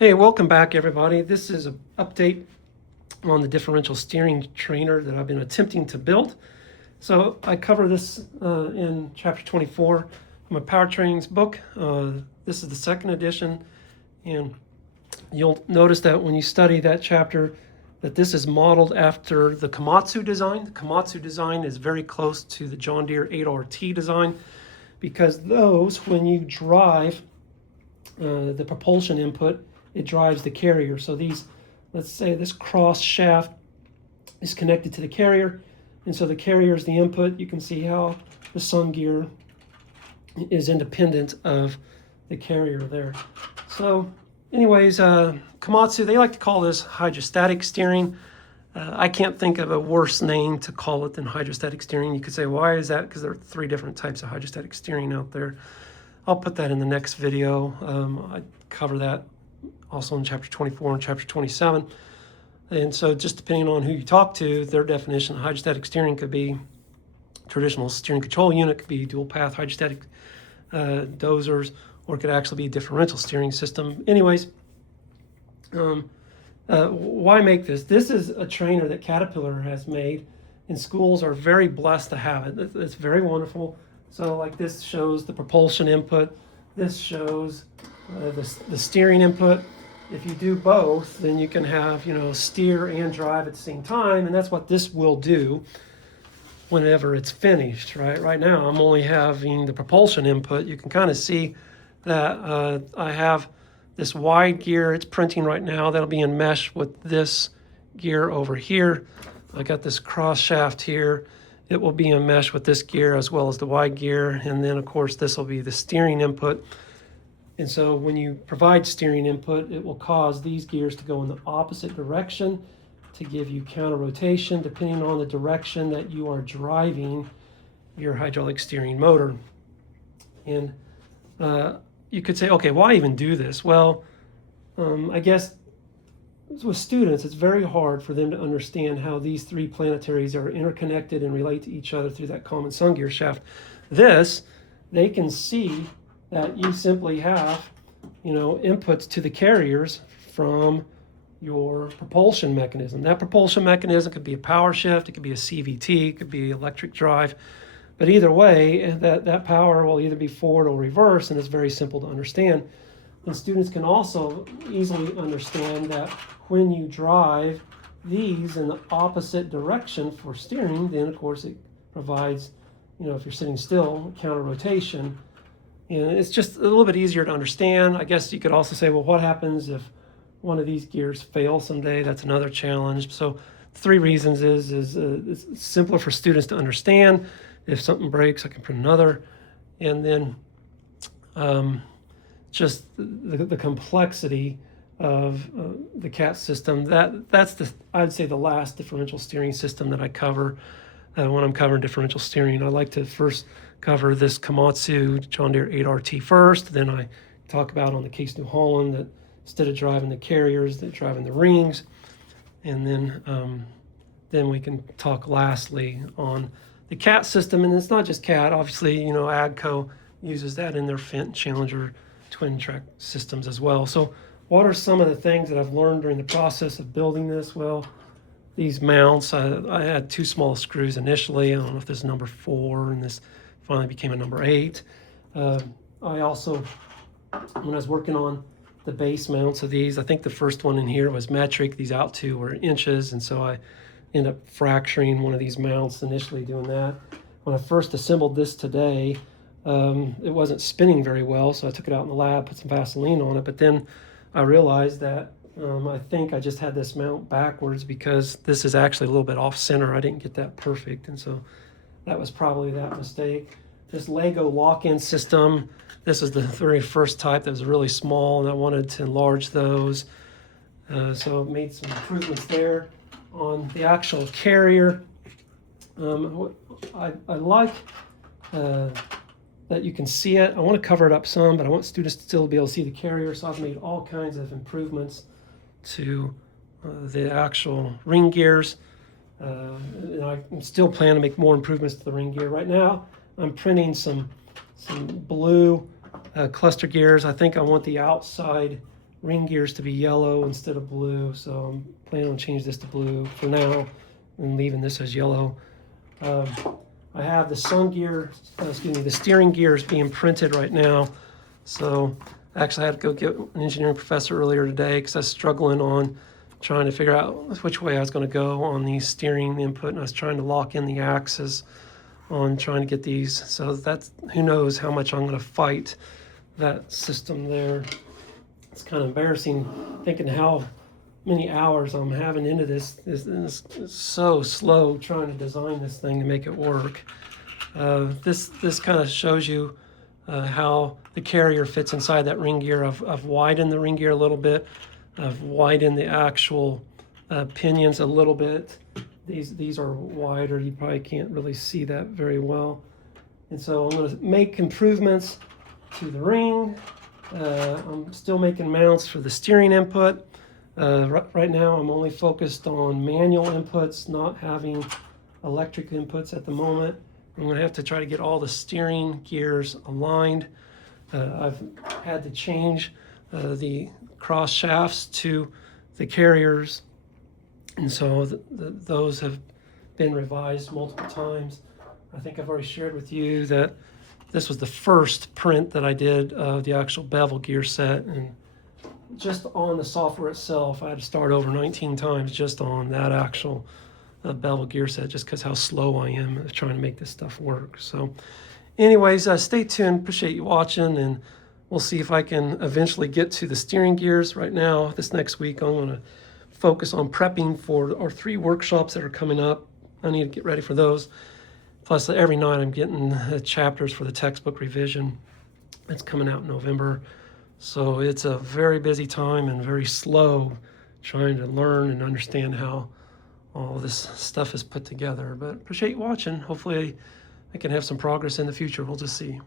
Hey, welcome back everybody. This is an update on the differential steering trainer that I've been attempting to build. So I cover this in chapter 24 of my powertrains book. This is the second edition, and you'll notice that when you study that chapter that this is modeled after the Komatsu design. The Komatsu design is very close to the John Deere 8RT design because those, when you drive the propulsion input, it drives the carrier. So these, let's say this cross shaft is connected to the carrier, and so the carrier is the input. You can see how the sun gear is independent of the carrier there. So anyways, Komatsu, they like to call this hydrostatic steering. I can't think of a worse name to call it than hydrostatic steering. You could say, why is that? Because there are 3 different types of hydrostatic steering out there. I'll put that in the next video. I cover that also in chapter 24 and chapter 27. And so just depending on who you talk to, their definition of hydrostatic steering could be traditional steering control unit, could be dual path hydrostatic dozers, or it could actually be a differential steering system. Anyways, why make this? This is a trainer that Caterpillar has made, and schools are very blessed to have it. It's very wonderful. So like this shows the propulsion input. This shows the steering input. If you do both, then you can have, steer and drive at the same time, and that's what this will do whenever it's finished, right? Right now, I'm only having the propulsion input. You can kind of see that I have this wide gear. It's printing right now. That'll be in mesh with this gear over here. I got this cross shaft here. It will be in mesh with this gear as well as the wide gear, and then, of course, this will be the steering input. And so when you provide steering input, it will cause these gears to go in the opposite direction to give you counter rotation depending on the direction that you are driving your hydraulic steering motor. And you could say, okay, why even do this? Well, I guess with students, it's very hard for them to understand how these 3 planetaries are interconnected and relate to each other through that common sun gear shaft. This, they can see that you simply have, inputs to the carriers from your propulsion mechanism. That propulsion mechanism could be a power shift, it could be a CVT, it could be electric drive. But either way, that power will either be forward or reverse, and it's very simple to understand. And students can also easily understand that when you drive these in the opposite direction for steering, then of course it provides, if you're sitting still, counter rotation. And it's just a little bit easier to understand. I guess you could also say, well, what happens if one of these gears fails someday? That's another challenge. So 3 reasons is it's simpler for students to understand. If something breaks, I can put another. And then just the complexity of the CAT system. That's I'd say the last differential steering system that I cover when I'm covering differential steering. I like to first cover this Komatsu John Deere 8RT first. Then I talk about on the Case New Holland that instead of driving the carriers, they're driving the rings. And then we can talk lastly on the CAT system. And it's not just CAT, obviously, AGCO uses that in their Fendt Challenger twin track systems as well. So what are some of the things that I've learned during the process of building this? Well, these mounts, I had 2 small screws initially. I don't know if this is number 4, and this finally became a number 8. I also, when I was working on the base mounts of these, I think the first one in here was metric. These out 2 were inches, and so I ended up fracturing one of these mounts initially doing that. When I first assembled this today, it wasn't spinning very well, so I took it out in the lab, put some Vaseline on it, but then I realized that I think I just had this mount backwards because this is actually a little bit off center. I didn't get that perfect, and so that was probably that mistake. This Lego lock-in system, this is the very first type that was really small, and I wanted to enlarge those. So I made some improvements there. On the actual carrier, I like that you can see it. I want to cover it up some, but I want students to still be able to see the carrier, so I've made all kinds of improvements to the actual ring gears. And I'm still planning to make more improvements to the ring gear. Right now, I'm printing some blue cluster gears. I think I want the outside ring gears to be yellow instead of blue, so I'm planning on changing this to blue for now and leaving this as yellow. I have the the steering gears being printed right now. So actually I had to go get an engineering professor earlier today because I was struggling on trying to figure out which way I was going to go on the steering input, and I was trying to lock in the axis on trying to get these. So that's, who knows how much I'm going to fight that system there. It's kind of embarrassing thinking how many hours I'm having into this. It's so slow trying to design this thing to make it work. This kind of shows you how the carrier fits inside that ring gear. I've widened the ring gear a little bit. I've widened the actual pinions a little bit. These are wider. You probably can't really see that very well. And so I'm going to make improvements to the ring. I'm still making mounts for the steering input. Right now I'm only focused on manual inputs, not having electric inputs at the moment. I'm going to have to try to get all the steering gears aligned. I've had to change the cross shafts to the carriers, and so those have been revised multiple times. I think I've already shared with you that this was the first print that I did of the actual bevel gear set, and just on the software itself I had to start over 19 times just on that actual bevel gear set, just because how slow I am at trying to make this stuff work. So anyways, stay tuned. Appreciate you watching, and we'll see if I can eventually get to the steering gears. Right now, this next week, I'm going to focus on prepping for our 3 workshops that are coming up. I need to get ready for those. Plus, every night I'm getting chapters for the textbook revision. It's coming out in November. So it's a very busy time and very slow trying to learn and understand how all this stuff is put together. But appreciate you watching. Hopefully I can have some progress in the future. We'll just see.